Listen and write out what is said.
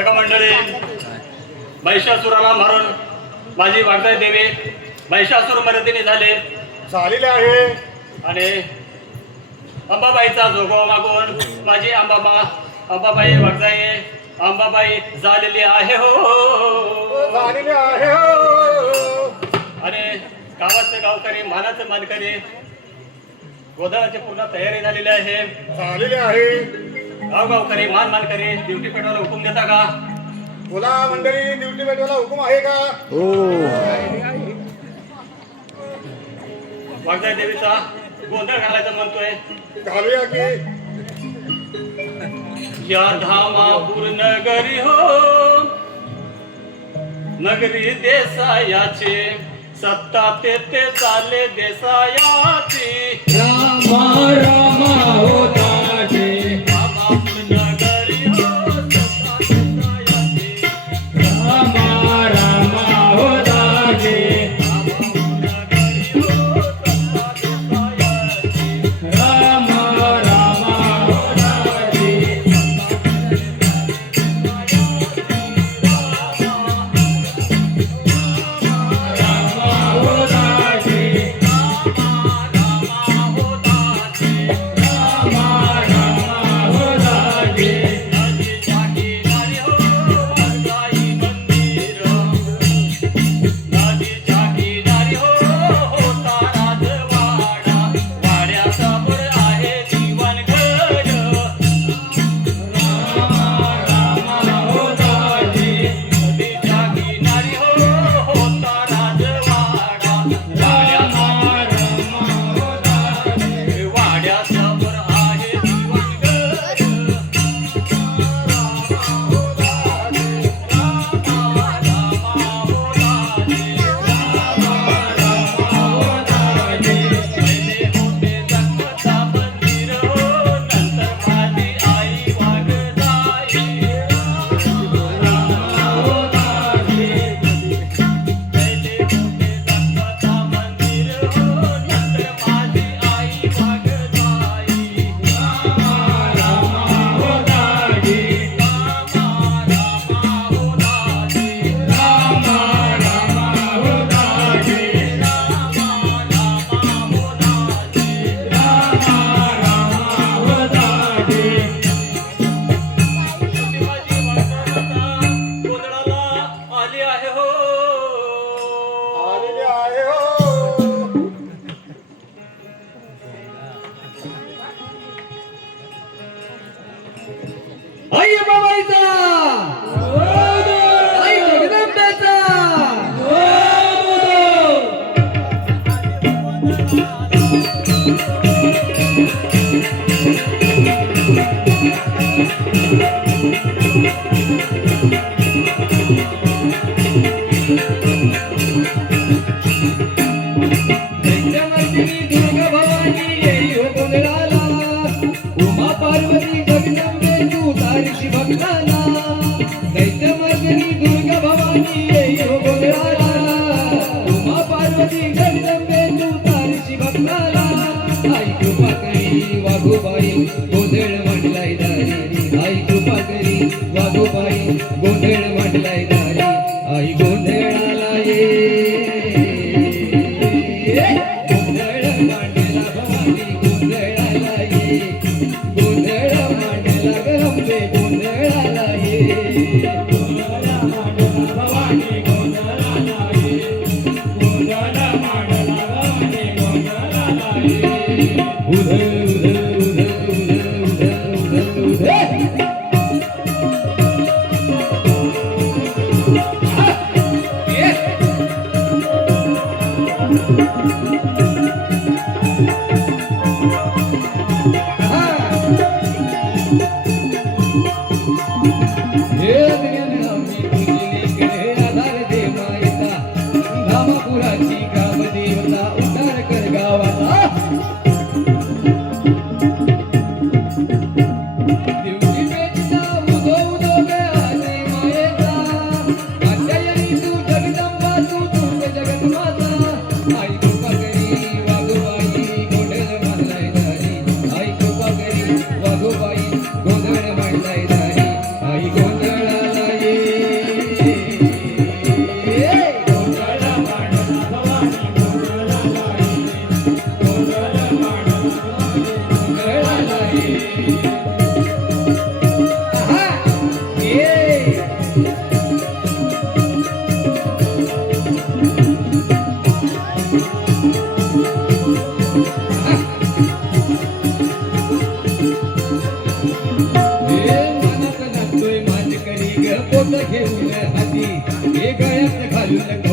बरका मंडळी, महिषासुराला मारून माझी वागदाई देवी महिषासुर मर्दिनी झालेले आहे आणि अंबाबाईचा जोगवा मागून माझी अंबाबाई वागदाई अंबाबाई झालेली आहे हो. आणि गावाचे गावकरी मानाचे मानकरी गोधळाची पूर्ण तयारी झालेली आहे. गावकरी मानकरी ड्युटी पेटवायला हुकूम देता का? बोला मंडळी, ड्युटी पेटवायला हुकूम आहे का? वागदाई देवीचा गोंधळ घालायचा म्हणतोय. घालूया की. या धामापूर नगरी हो, नगरी देसायाची सत्ता तेथे चाले देसायाची. रामा रामा होताचे धामापूर नगरी हो, सत्ता देसायाची. रामा रामा होताचे धामापूर नगरी हो, सत्ता देसायाची. रामा रामा होताचे आई बाबाईचा आई जगदंबेचा दैत्यमर्दिनी दुर्गा भवानी येई हो गोंधळाला. उमा पार्वती जगदंबे तू तारीशी भक्ताला. दैत्यमर्दिनी दुर्गा भवानी येई हो गोंधळाला. उमा पार्वती जगदंबे तू तारीशी भक्ताला. आई कृपा करी वाघोबाई गोंधळ म्हटलाय दारी. आई कृपा करी वाघोबाई गोंधळ म्हटलाय दारी. आई गोंधळाला ये गोंधळ मांडला भवानी गोंधळाला ये. गोंधळ मांडला गंबे गोंधळाला ये. गोंधळ मांडला भवानी गोंधळाला ये. गोंधळ मांडला भवानी गोंधळाला ये. उध उध उध उध उध उध उध धामापुराची ग्रामदेवता उद्धार कर गावाला. देवकी घेऊन हाती हे गळ्यात घालून